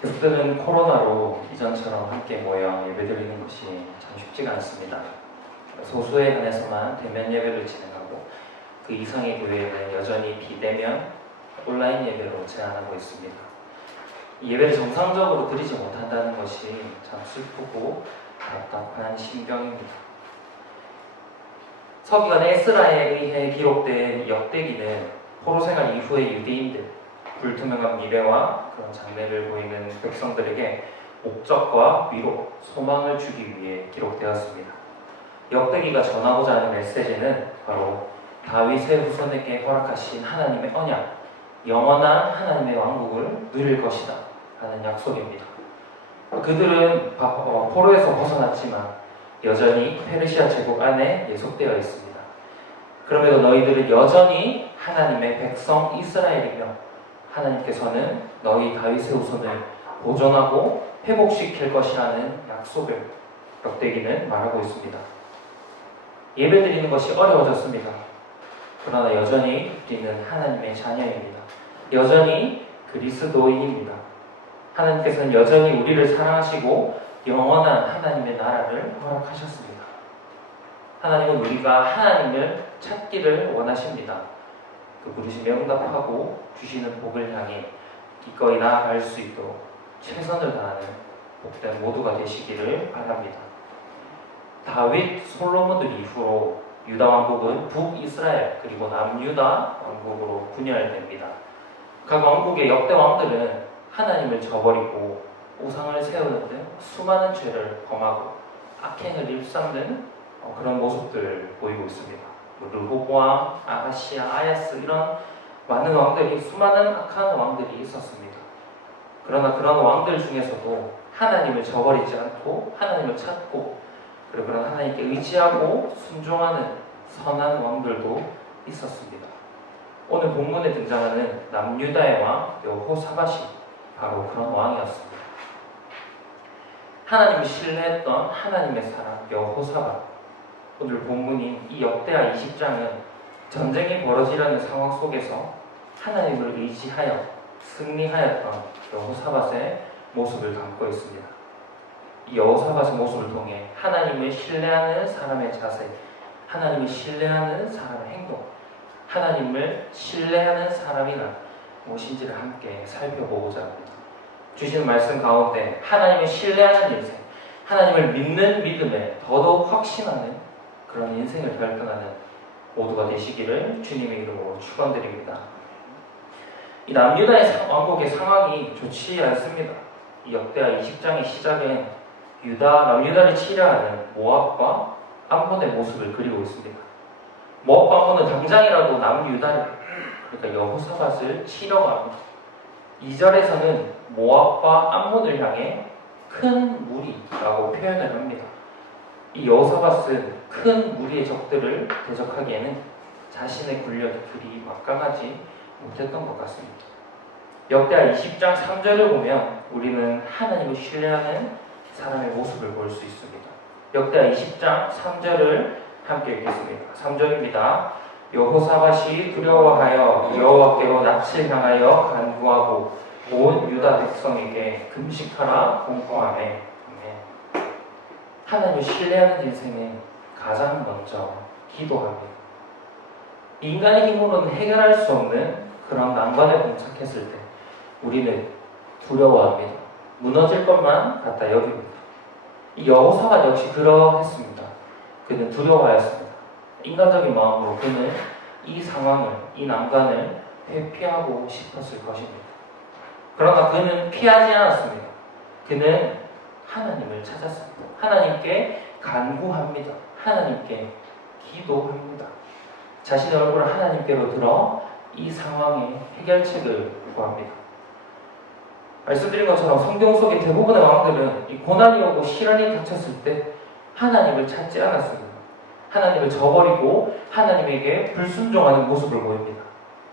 계속되는 코로나로 이전처럼 함께 모여 예배드리는 것이 참 쉽지가 않습니다. 소수에 한해서만 대면 예배를 진행하고 그 이상의 교회는 여전히 비대면 온라인 예배로 제한하고 있습니다. 이 예배를 정상적으로 드리지 못한다는 것이 참 슬프고 답답한 심경입니다. 서기관 에스라에 의해 기록된 역대기는 포로 생활 이후의 유대인들, 불투명한 미래와 그런 장래를 보이는 백성들에게 목적과 위로, 소망을 주기 위해 기록되었습니다. 역대기가 전하고자 하는 메시지는 바로 다윗의 후손에게 허락하신 하나님의 언약, 영원한 하나님의 왕국을 누릴 것이다 하는 약속입니다. 그들은 포로에서 벗어났지만 여전히 페르시아 제국 안에 예속되어 있습니다. 그럼에도 너희들은 여전히 하나님의 백성 이스라엘이며 하나님께서는 너희 다윗의 후손을 보존하고 회복시킬 것이라는 약속을 역대기는 말하고 있습니다. 예배드리는 것이 어려워졌습니다. 그러나 여전히 우리는 하나님의 자녀입니다. 여전히 그리스도인입니다. 하나님께서는 여전히 우리를 사랑하시고 영원한 하나님의 나라를 허락하셨습니다. 하나님은 우리가 하나님을 찾기를 원하십니다. 그 부르심에 응답하고 주시는 복을 향해 기꺼이 나아갈 수 있도록 최선을 다하는 복된 모두가 되시기를 바랍니다. 다윗, 솔로몬들 이후로 유다 왕국은 북이스라엘 그리고 남유다 왕국으로 분열됩니다. 각 왕국의 역대 왕들은 하나님을 저버리고 우상을 세우는 등 수많은 죄를 범하고 악행을 일삼는 그런 모습들을 보이고 있습니다. 르호보암, 아하시아, 아야스 이런 많은 왕들이 수많은 악한 왕들이 있었습니다. 그러나 그런 왕들 중에서도 하나님을 저버리지 않고 하나님을 찾고 그리고 그런 하나님께 의지하고 순종하는 선한 왕들도 있었습니다. 오늘 본문에 등장하는 남유다의 왕 여호사밧이 바로 그런 왕이었습니다. 하나님을 신뢰했던 하나님의 사람 여호사밧. 오늘 본문인 이 역대하 20장은 전쟁이 벌어지려는 상황 속에서 하나님을 의지하여 승리하였던 여호사밧의 모습을 담고 있습니다. 이 여호사밧의 모습을 통해 하나님을 신뢰하는 사람의 자세, 하나님을 신뢰하는 사람의 행동, 하나님을 신뢰하는 사람이란 무엇인지를 함께 살펴보고자 합니다. 주시는 말씀 가운데 하나님을 신뢰하는 인생, 하나님을 믿는 믿음에 더더욱 확신하는 그런 인생을 결단하는 모두가 되시기를 주님의 이름으로 축원드립니다. 이 남유다의 왕국의 상황이 좋지 않습니다. 이 역대하 20장의 시작은 남유다를 치려하는 모압과 암몬의 모습을 그리고 있습니다. 모압과 암몬은 당장이라도 남유다를, 그러니까 여호사밧을 치려고 합니다. 2절에서는 모압과 암몬을 향해 큰 무리라고 표현을 합니다. 이 여호사밧은 큰 무리의 적들을 대적하기에는 자신의 군력이 그리 막강하지 못했던 것 같습니다. 역대하 20장 3절을 보면 우리는 하나님을 신뢰하는 사람의 모습을 볼 수 있습니다. 역대하 20장 3절을 함께 읽겠습니다. 3절입니다. 여호사밧이 두려워하여 여호와께로 낯을 향하여 간구하고 온 유다 백성에게 금식하라 공포하며 하나님을 신뢰하는 인생에 가장 먼저 기도합니다. 인간의 힘으로는 해결할 수 없는 그런 난관에 봉착했을 때 우리는 두려워합니다. 무너질 것만 같다 여깁니다. 이 여호사밧 역시 그러했습니다. 그는 두려워하였습니다. 인간적인 마음으로 그는 이 상황을, 이 난관을 회피하고 싶었을 것입니다. 그러나 그는 피하지 않았습니다. 그는 하나님을 찾았습니다. 하나님께 간구합니다. 하나님께 기도합니다. 자신의 얼굴을 하나님께로 들어 이 상황의 해결책을 구합니다. 말씀드린 것처럼 성경 속의 대부분의 왕들은 이 고난이 오고 시련이 닥쳤을 때 하나님을 찾지 않았습니다. 하나님을 저버리고 하나님에게 불순종하는 모습을 보입니다.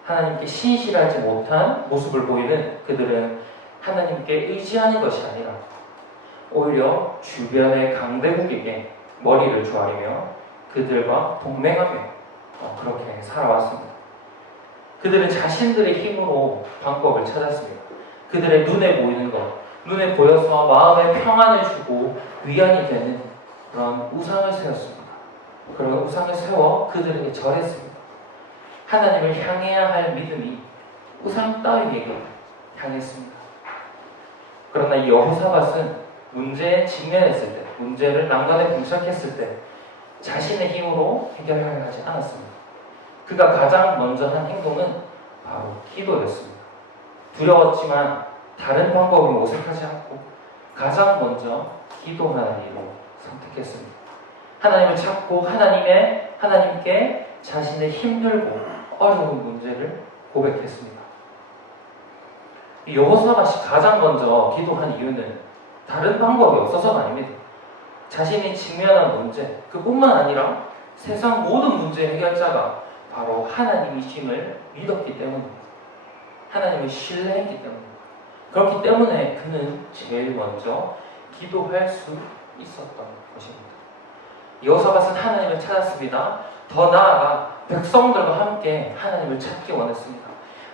하나님께 신실하지 못한 모습을 보이는 그들은 하나님께 의지하는 것이 아니라 오히려 주변의 강대국에게 머리를 조아리며 그들과 동맹하며 그렇게 살아왔습니다. 그들은 자신들의 힘으로 방법을 찾았습니다. 그들의 눈에 보이는 것, 눈에 보여서 마음에 평안을 주고 위안이 되는 그런 우상을 세웠습니다. 그런 우상을 세워 그들에게 절했습니다. 하나님을 향해야 할 믿음이 우상 따위에게 향했습니다. 그러나 이 여호사밧은 문제에 직면했을 때, 문제를 난관에 봉착했을 때 자신의 힘으로 해결하려 하지 않았습니다. 그가 가장 먼저 한 행동은 바로 기도였습니다. 두려웠지만 다른 방법을 모색하지 않고 가장 먼저 기도하는 일로 선택했습니다. 하나님을 찾고 하나님께 자신의 힘들고 어려운 문제를 고백했습니다. 여호사밧이 가장 먼저 기도한 이유는 다른 방법이 없어서가 아닙니다. 자신이 직면한 문제, 그뿐만 아니라 세상 모든 문제 해결자가 바로 하나님이심을 믿었기 때문입니다. 하나님을 신뢰했기 때문입니다. 그렇기 때문에 그는 제일 먼저 기도할 수 있었던 것입니다. 여호사밧은 하나님을 찾았습니다. 더 나아가 백성들과 함께 하나님을 찾기 원했습니다.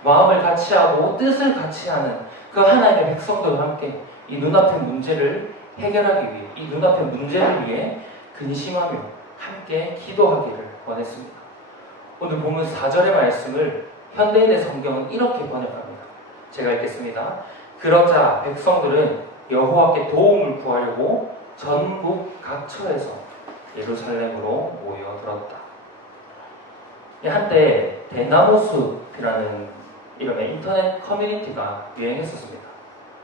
마음을 같이 하고 뜻을 같이 하는 그 하나님의 백성들과 함께 이 눈앞의 문제를 해결하기 위해, 이 눈앞의 문제를 위해 근심하며 함께 기도하기를 원했습니다. 오늘 본문 4절의 말씀을 현대인의 성경은 이렇게 번역합니다. 제가 읽겠습니다. 그러자 백성들은 여호와께 도움을 구하려고 전국 각처에서 예루살렘으로 모여들었다. 한때 대나무숲이라는 이름의 인터넷 커뮤니티가 유행했었습니다.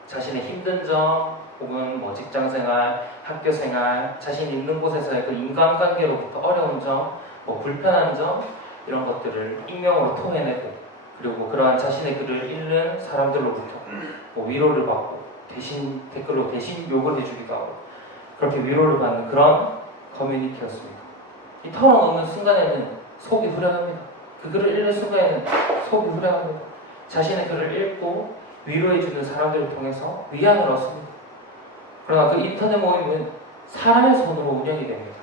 자신의 힘든 점, 혹은 직장생활, 학교생활, 자신이 있는 곳에서의 그 인간관계로부터 어려운 점, 불편한 점, 이런 것들을 익명으로 토해내고, 그리고 그러한 자신의 글을 읽는 사람들로부터 위로를 받고, 댓글로 대신 욕을 해주기도 하고, 그렇게 위로를 받는 그런 커뮤니티였습니다. 이 털어놓는 순간에는 속이 후련합니다. 그 글을 읽는 순간에는 속이 후련합니다. 자신의 글을 읽고 위로해주는 사람들을 통해서 위안을 얻습니다. 그러나 그 인터넷 모임은 사람의 손으로 운영이 됩니다.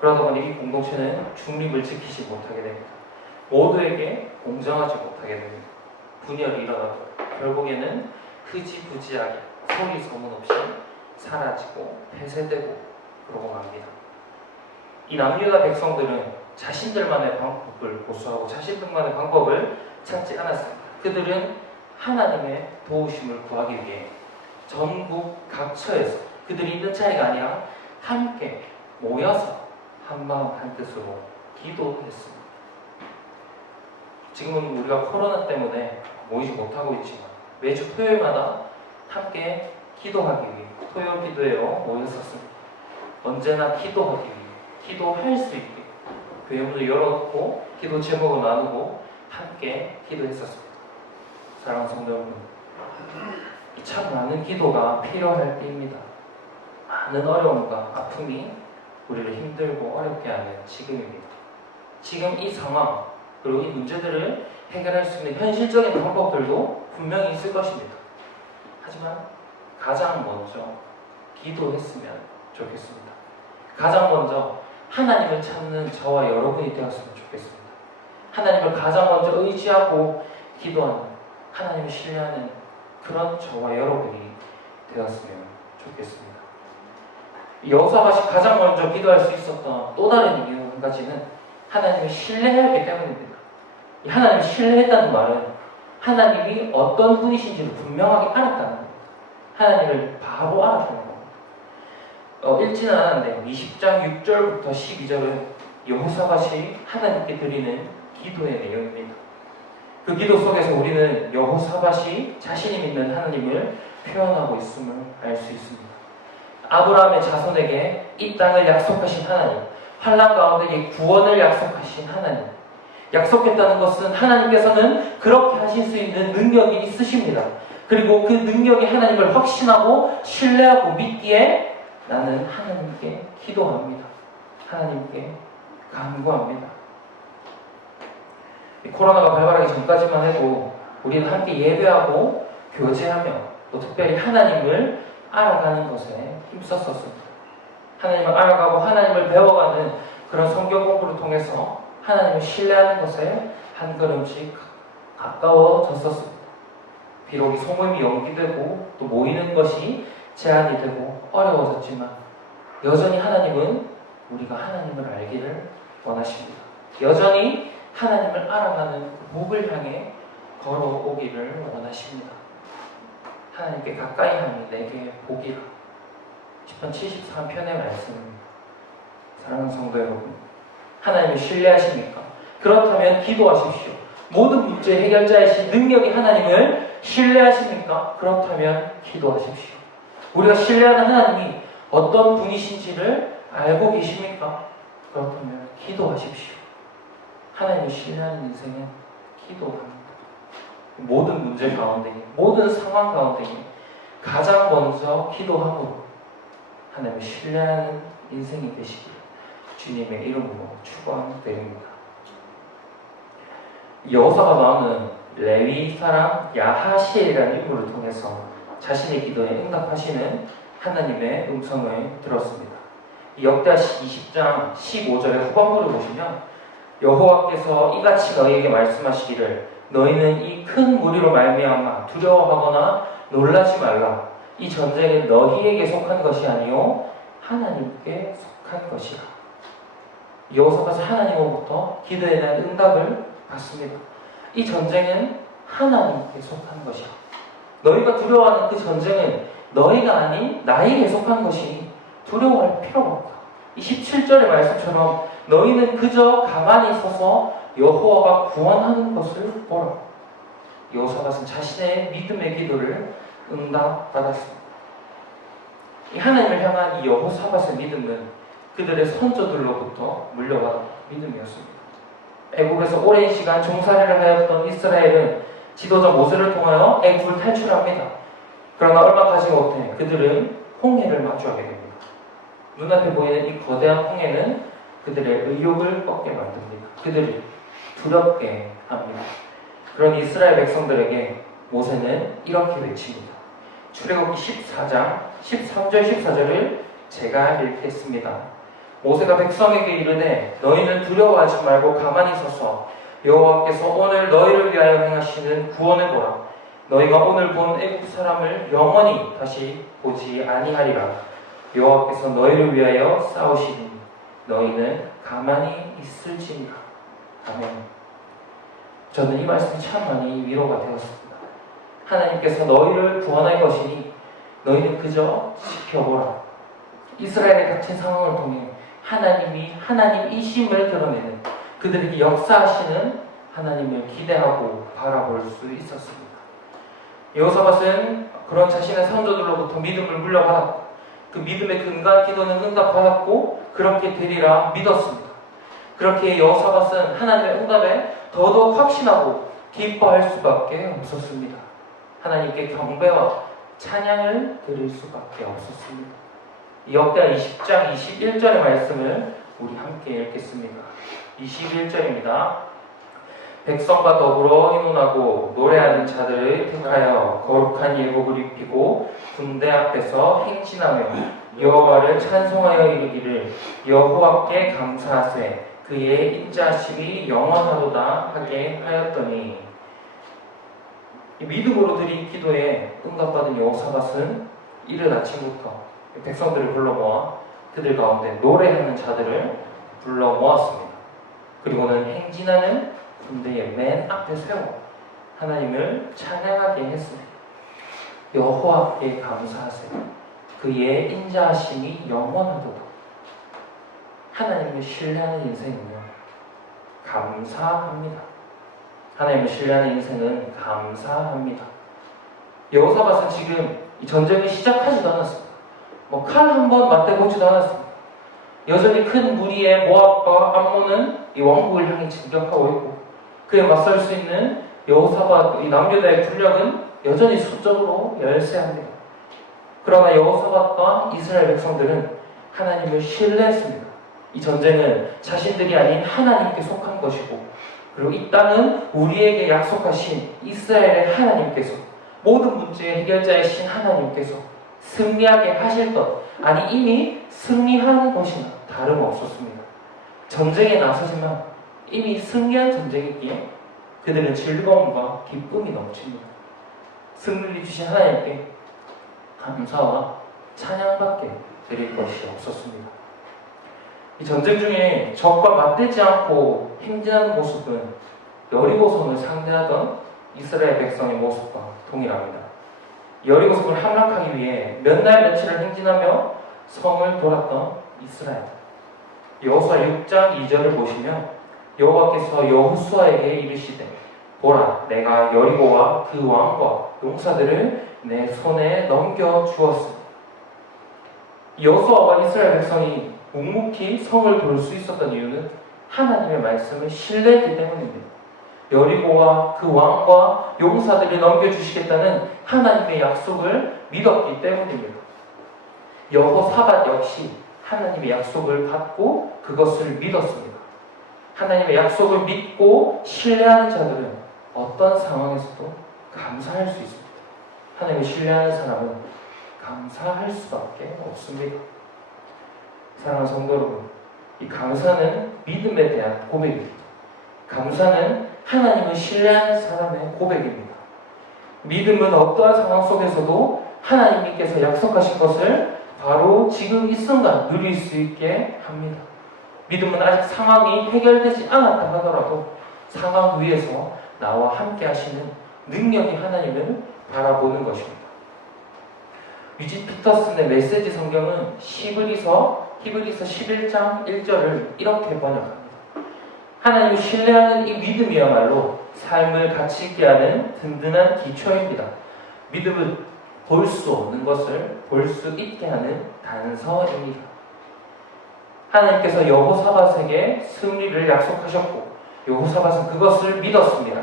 그러다 보니 이 공동체는 중립을 지키지 못하게 됩니다. 모두에게 공정하지 못하게 됩니다. 분열이 일어나고 결국에는 흐지부지하게 소리 소문 없이 사라지고 폐쇄되고 그러고 맙니다. 이 남유다 백성들은 자신들만의 방법을 고수하고 자신들만의 방법을 찾지 않았습니다. 그들은 하나님의 도우심을 구하기 위해 전국 각처에서 그들이 있는 차이가 아니라 함께 모여서 한마음 한뜻으로 기도했습니다. 지금은 우리가 코로나 때문에 모이지 못하고 있지만 매주 토요일마다 함께 기도하기 위해 토요 기도회로 모였었습니다. 언제나 기도하기 위해 기도할 수 있게 교회 문을 열어놓고 기도 제목을 나누고 함께 기도했었습니다. 사랑하는 성도 여러분, 참 많은 기도가 필요할 때입니다. 많은 어려움과 아픔이 우리를 힘들고 어렵게 하는 지금입니다. 지금 이 상황 그리고 이 문제들을 해결할 수 있는 현실적인 방법들도 분명히 있을 것입니다. 하지만 가장 먼저 기도했으면 좋겠습니다. 가장 먼저 하나님을 찾는 저와 여러분이 되었으면 좋겠습니다. 하나님을 가장 먼저 의지하고 기도하는, 하나님을 신뢰하는 그런 저와 여러분이 되었으면 좋겠습니다. 여호사밧이 가장 먼저 기도할 수 있었던 또 다른 이유 한 가지는 하나님을 신뢰했기 때문입니다. 하나님을 신뢰했다는 말은 하나님이 어떤 분이신지를 분명하게 알았다는 겁니다. 하나님을 바로 알았다는 겁니다. 읽지는 않았는데 20장 6절부터 12절은 여호사밧이 하나님께 드리는 기도의 내용입니다. 그 기도 속에서 우리는 여호사밧이 자신이 믿는 하나님을 표현하고 있음을 알 수 있습니다. 아브라함의 자손에게 이 땅을 약속하신 하나님, 환난 가운데 구원을 약속하신 하나님, 약속했다는 것은 하나님께서는 그렇게 하실 수 있는 능력이 있으십니다. 그리고 그 능력이 하나님을 확신하고 신뢰하고 믿기에 나는 하나님께 기도합니다. 하나님께 간구합니다. 코로나가 발발하기 전까지만 해도 우리는 함께 예배하고 교제하며 또 특별히 하나님을 알아가는 것에 힘썼었습니다. 하나님을 알아가고 하나님을 배워가는 그런 성경 공부를 통해서 하나님을 신뢰하는 것에 한 걸음씩 가까워졌었습니다. 비록 이 소모임이 연기되고 또 모이는 것이 제한이 되고 어려워졌지만 여전히 하나님은 우리가 하나님을 알기를 원하십니다. 여전히 하나님을 알아가는 그 복을 향해 걸어오기를 원하십니다. 하나님께 가까이 하니 내게 복이라. 10편 73편의 말씀입니다. 사랑하는 성도 여러분, 하나님을 신뢰하십니까? 그렇다면 기도하십시오. 모든 문제 해결자이신 능력의 하나님을 신뢰하십니까? 그렇다면 기도하십시오. 우리가 신뢰하는 하나님이 어떤 분이신지를 알고 계십니까? 그렇다면 기도하십시오. 하나님을 신뢰하는 인생은 기도합니다. 모든 문제 가운데, 모든 상황 가운데 가장 먼저 기도함으로 하나님을 신뢰하는 인생이 되시기를 주님의 이름으로 축원드립니다. 여호사가 나오는 레위 사람 야하시엘이라는 인물을 통해서 자신의 기도에 응답하시는 하나님의 음성을 들었습니다. 역대하 20장 15절의 후반부를 보시면 여호와께서 이같이 너희에게 말씀하시기를 너희는 이 큰 무리로 말미암아 두려워하거나 놀라지 말라. 이 전쟁은 너희에게 속한 것이 아니요 하나님께 속한 것이라. 여호사밧은 하나님으로부터 기도에 대한 응답을 받습니다. 이 전쟁은 하나님께 속한 것이야. 너희가 두려워하는 그 전쟁은 너희가 아닌 나에게 속한 것이 두려워할 필요가 없다. 이 17절의 말씀처럼 너희는 그저 가만히 서서 여호와가 구원하는 것을 보라. 여호사밧은 자신의 믿음의 기도를 응답받았습니다. 이 하나님을 향한 이 여호사밧의 믿음은 그들의 선조들로부터 물려받은 믿음이었습니다. 애국에서 오랜 시간 종살이를 하였던 이스라엘은 지도자 모세를 통하여 애국을 탈출합니다. 그러나 얼마 가지 못해 그들은 홍해를 마주하게 됩니다. 눈앞에 보이는 이 거대한 홍해는 그들의 의욕을 꺾게 만듭니다. 그들이 두렵게 합니다. 그런 이스라엘 백성들에게 모세는 이렇게 외칩니다. 출애굽기 14장 13절 14절을 제가 읽겠습니다. 모세가 백성에게 이르되 너희는 두려워하지 말고 가만히 서서 여호와께서 오늘 너희를 위하여 행하시는 구원을 보라. 너희가 오늘 본 애국 사람을 영원히 다시 보지 아니하리라. 여호와께서 너희를 위하여 싸우시니 너희는 가만히 있을지니라. 아멘. 저는 이 말씀이 참 많이 위로가 되었습니다. 하나님께서 너희를 구원할 것이니 너희는 그저 지켜보라. 이스라엘의 닥친 상황을 통해 하나님이 하나님이심을 드러내는 그들에게 역사하시는 하나님을 기대하고 바라볼 수 있었습니다. 여호사밧은 그런 자신의 선조들로부터 믿음을 물려받았고 그 믿음의 근간 기도는 응답받았고 그렇게 되리라 믿었습니다. 그렇게 여호사밧은 하나님의 응답에 더더욱 확신하고 기뻐할 수밖에 없었습니다. 하나님께 경배와 찬양을 드릴 수밖에 없었습니다. 역대하 20장 21절의 말씀을 우리 함께 읽겠습니다. 21절입니다. 백성과 더불어 의논하고 노래하는 자들을 택하여 거룩한 예복을 입히고 군대 앞에서 행진하며 여호와를 찬송하여 이르기를 여호와께 감사하세 그의 인자하심이 영원하도다 하게 하였더니 이 믿음으로 드린 기도에 응답받은 여호사밧은 이른 아침부터 백성들을 불러 모아 그들 가운데 노래하는 자들을 불러 모았습니다. 그리고는 행진하는 군대의 맨 앞에 세워 하나님을 찬양하게 했습니다. 여호와께 감사하세요. 그의 인자하심이 영원하도다. 하나님을 신뢰하는 인생은요, 감사합니다. 하나님을 신뢰하는 인생은 감사합니다. 여호사밧은 지금 이 전쟁을 시작하지도 않았습니다. 칼 한 번 맞대보지도 않았습니다. 여전히 큰 무리의 모압과 암몬은 이 왕국을 향해 진격하고 있고 그에 맞설 수 있는 여호사밧 이 남유다의 군력은 여전히 수적으로 열세합니다. 그러나 여호사밧과 이스라엘 백성들은 하나님을 신뢰했습니다. 이 전쟁은 자신들이 아닌 하나님께 속한 것이고 그리고 이 땅은 우리에게 약속하신 이스라엘의 하나님께서 모든 문제의 해결자이신 하나님께서 승리하게 하실 것 아니 이미 승리한 것이나 다름없었습니다. 전쟁에 나서지만 이미 승리한 전쟁이기에 그들은 즐거움과 기쁨이 넘칩니다. 승리를 주신 하나님께 감사와 찬양밖에 드릴 것이 없었습니다. 이 전쟁 중에 적과 맞대지 않고 행진하는 모습은 여리고성을 상대하던 이스라엘 백성의 모습과 동일합니다. 여리고성을 함락하기 위해 몇 날 며칠을 행진하며 성을 돌았던 이스라엘. 여호수아 6장 2절을 보시면 여호와께서 여호수아에게 이르시되 보라 내가 여리고와 그 왕과 용사들을 내 손에 넘겨 주었으니. 여호수아와 이스라엘 백성이 묵묵히 성을 돌 수 있었던 이유는 하나님의 말씀을 신뢰했기 때문입니다. 여리고와 그 왕과 용사들을 넘겨주시겠다는 하나님의 약속을 믿었기 때문입니다. 여호사밧 역시 하나님의 약속을 받고 그것을 믿었습니다. 하나님의 약속을 믿고 신뢰하는 자들은 어떤 상황에서도 감사할 수 있습니다. 하나님을 신뢰하는 사람은 감사할 수밖에 없습니다. 사랑하는 성도 여러분, 이 감사는 믿음에 대한 고백입니다. 감사는 하나님을 신뢰하는 사람의 고백입니다. 믿음은 어떠한 상황 속에서도 하나님께서 약속하신 것을 바로 지금 이 순간 누릴 수 있게 합니다. 믿음은 아직 상황이 해결되지 않았다 하더라도 상황 위에서 나와 함께 하시는 능력이 하나님을 바라보는 것입니다. 위지 피터슨의 메시지 성경은 히브리서 11장 1절을 이렇게 번역합니다. 하나님을 신뢰하는 이 믿음이야말로 삶을 가치 있게 하는 든든한 기초입니다. 믿음은 볼 수 없는 것을 볼 수 있게 하는 단서입니다. 하나님께서 여호사밧에게 승리를 약속하셨고 여호사밧은 그것을 믿었습니다.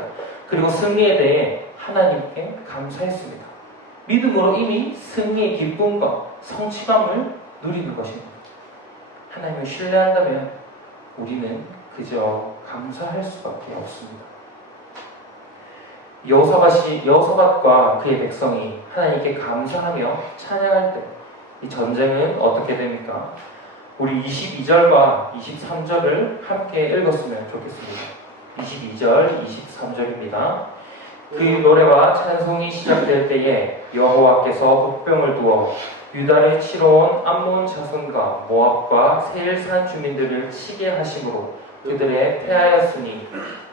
그리고 승리에 대해 하나님께 감사했습니다. 믿음으로 이미 승리의 기쁨과 성취감을 누리는 것입니다. 하나님을 신뢰한다면 우리는 그저 감사할 수밖에 없습니다. 여호사밧과 그의 백성이 하나님께 감사하며 찬양할 때 이 전쟁은 어떻게 됩니까? 우리 22절과 23절을 함께 읽었으면 좋겠습니다. 22절, 23절입니다. 그 노래와 찬송이 시작될 때에 여호와께서 복병을 두어 유다를 치러 온 암몬 자손과 모압과 세일산 주민들을 치게 하심으로 그들의 패하였으니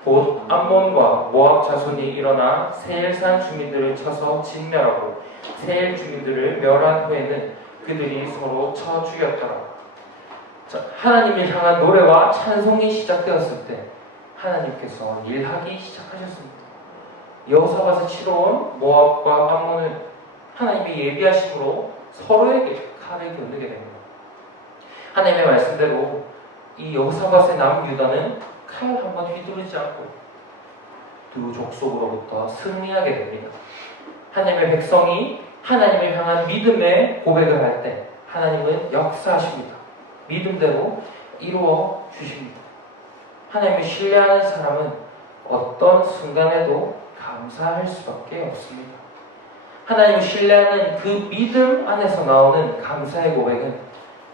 곧 암몬과 모압 자손이 일어나 세일산 주민들을 쳐서 진멸하고 세일 주민들을 멸한 후에는 그들이 서로 쳐 죽였더라. 하나님을 향한 노래와 찬송이 시작되었을 때 하나님께서 일하기 시작하셨습니다. 여호사밧을 치러 온 모압과 암몬을 하나님의 예비하심으로 서로에게 칼을 겨누게 됩니다. 하나님의 말씀대로 이 여호사밧의 남유다는 칼 한번 휘두르지 않고 두 족속으로부터 승리하게 됩니다. 하나님의 백성이 하나님을 향한 믿음의 고백을 할 때 하나님은 역사하십니다. 믿음대로 이루어 주십니다. 하나님을 신뢰하는 사람은 어떤 순간에도 감사할 수밖에 없습니다. 하나님을 신뢰하는 그 믿음 안에서 나오는 감사의 고백은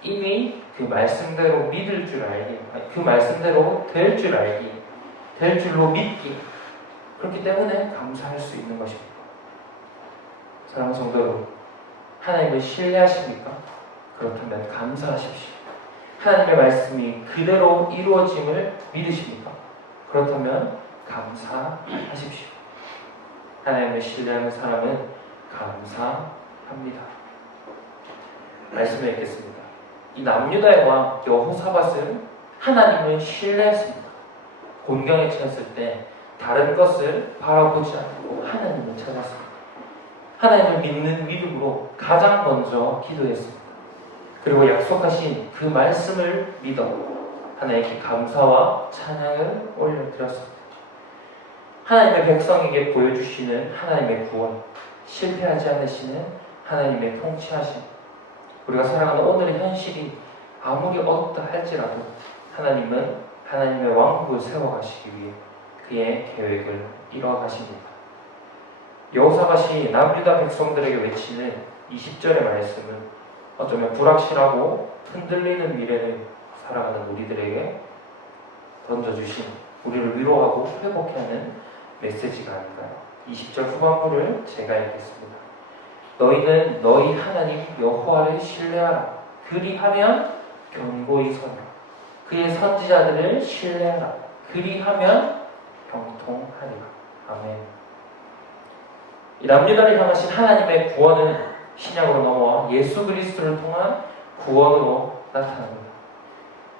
이미 그 말씀대로 믿을 줄 알기, 그 말씀대로 될 줄 알기, 될 줄로 믿기, 그렇기 때문에 감사할 수 있는 것입니다. 사랑하는 성도 여러분, 하나님을 신뢰하십니까? 그렇다면 감사하십시오. 하나님의 말씀이 그대로 이루어짐을 믿으십니까? 그렇다면 감사하십시오. 하나님을 신뢰하는 사람은 감사합니다. 말씀을 읽겠습니다. 이 남유다의 왕 여호사밧은 하나님을 신뢰했습니다. 곤경에 처했을 때 다른 것을 바라보지 않고 하나님을 찾았습니다. 하나님을 믿는 믿음으로 가장 먼저 기도했습니다. 그리고 약속하신 그 말씀을 믿어 하나님께 감사와 찬양을 올려드렸습니다. 하나님의 백성에게 보여주시는 하나님의 구원, 실패하지 않으시는 하나님의 통치하심, 우리가 살아가는 오늘의 현실이 아무리 어렵다 할지라도 하나님은 하나님의 왕국을 세워가시기 위해 그의 계획을 이뤄가십니다. 여호사밧이 남유다 백성들에게 외치는 20절의 말씀은 어쩌면 불확실하고 흔들리는 미래를 살아가는 우리들에게 던져주신, 우리를 위로하고 회복하는 메시지가 아닐까요? 20절 후반부를 제가 읽겠습니다. 너희는 너희 하나님 여호와를 신뢰하라. 그리하면 견고히 서라. 그의 선지자들을 신뢰하라. 그리하면 형통하리라. 아멘. 이 남유다를 향하신 하나님의 구원은 신약으로 넘어와 예수 그리스도를 통한 구원으로 나타납니다.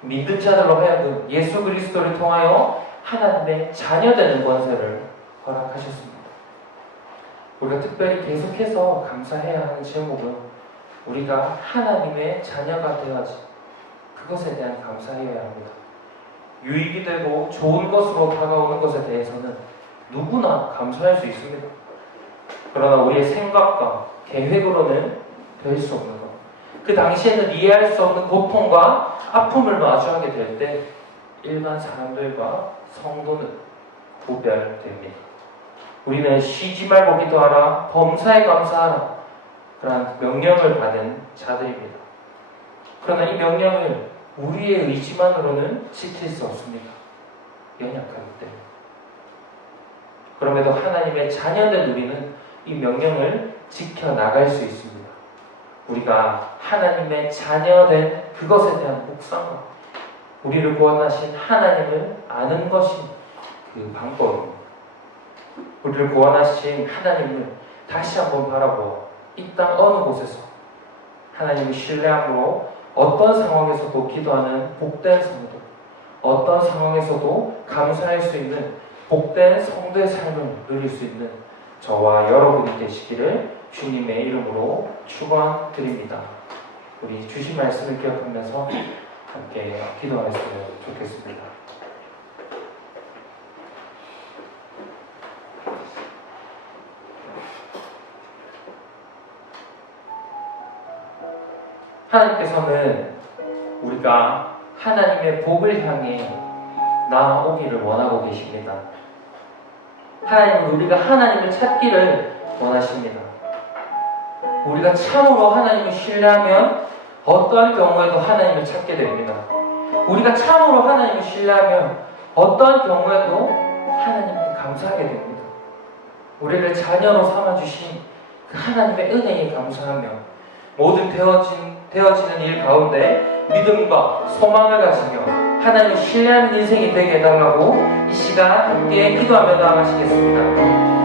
믿는 자들로 하여금 예수 그리스도를 통하여 하나님의 자녀되는 권세를 허락하셨습니다. 우리가 특별히 계속해서 감사해야 하는 제목은 우리가 하나님의 자녀가 되어야지 그것에 대한 감사해야 합니다. 유익이 되고 좋은 것으로 다가오는 것에 대해서는 누구나 감사할 수 있습니다. 그러나 우리의 생각과 계획으로는 될 수 없는 것. 그 당시에는 이해할 수 없는 고통과 아픔을 마주하게 될 때 일반 사람들과 성도는 구별됩니다. 우리는 쉬지 말고 기도하라, 범사에 감사하라 그러한 명령을 받은 자들입니다. 그러나 이 명령을 우리의 의지만으로는 지킬 수 없습니다. 연약하기 때문에. 그럼에도 하나님의 자녀된 우리는 이 명령을 지켜나갈 수 있습니다. 우리가 하나님의 자녀된 그것에 대한 묵상과 우리를 구원하신 하나님을 아는 것이 그 방법입니다. 우리를 구원하신 하나님을 다시 한번 바라보아 이 땅 어느 곳에서 하나님을 신뢰함으로 어떤 상황에서도 기도하는 복된 성도, 어떤 상황에서도 감사할 수 있는 복된 성도의 삶을 누릴 수 있는 저와 여러분이 되시기를 주님의 이름으로 축원드립니다. 우리 주신 말씀을 기억하면서 함께 기도하였으면 좋겠습니다. 하나님께서는 우리가 하나님의 복을 향해 나아오기를 원하고 계십니다. 하나님은 우리가 하나님을 찾기를 원하십니다. 우리가 참으로 하나님을 신뢰하면 어떠한 경우에도 하나님을 찾게 됩니다. 우리가 참으로 하나님을 신뢰하면 어떠한 경우에도 하나님께 감사하게 됩니다. 우리를 자녀로 삼아주신 그 하나님의 은혜에 감사하며 모든 되어지는 일 가운데 믿음과 소망을 가지며 하나님을 신뢰하는 인생이 되게 해달라고 이 시간 함께 기도하며 나아가시겠습니다.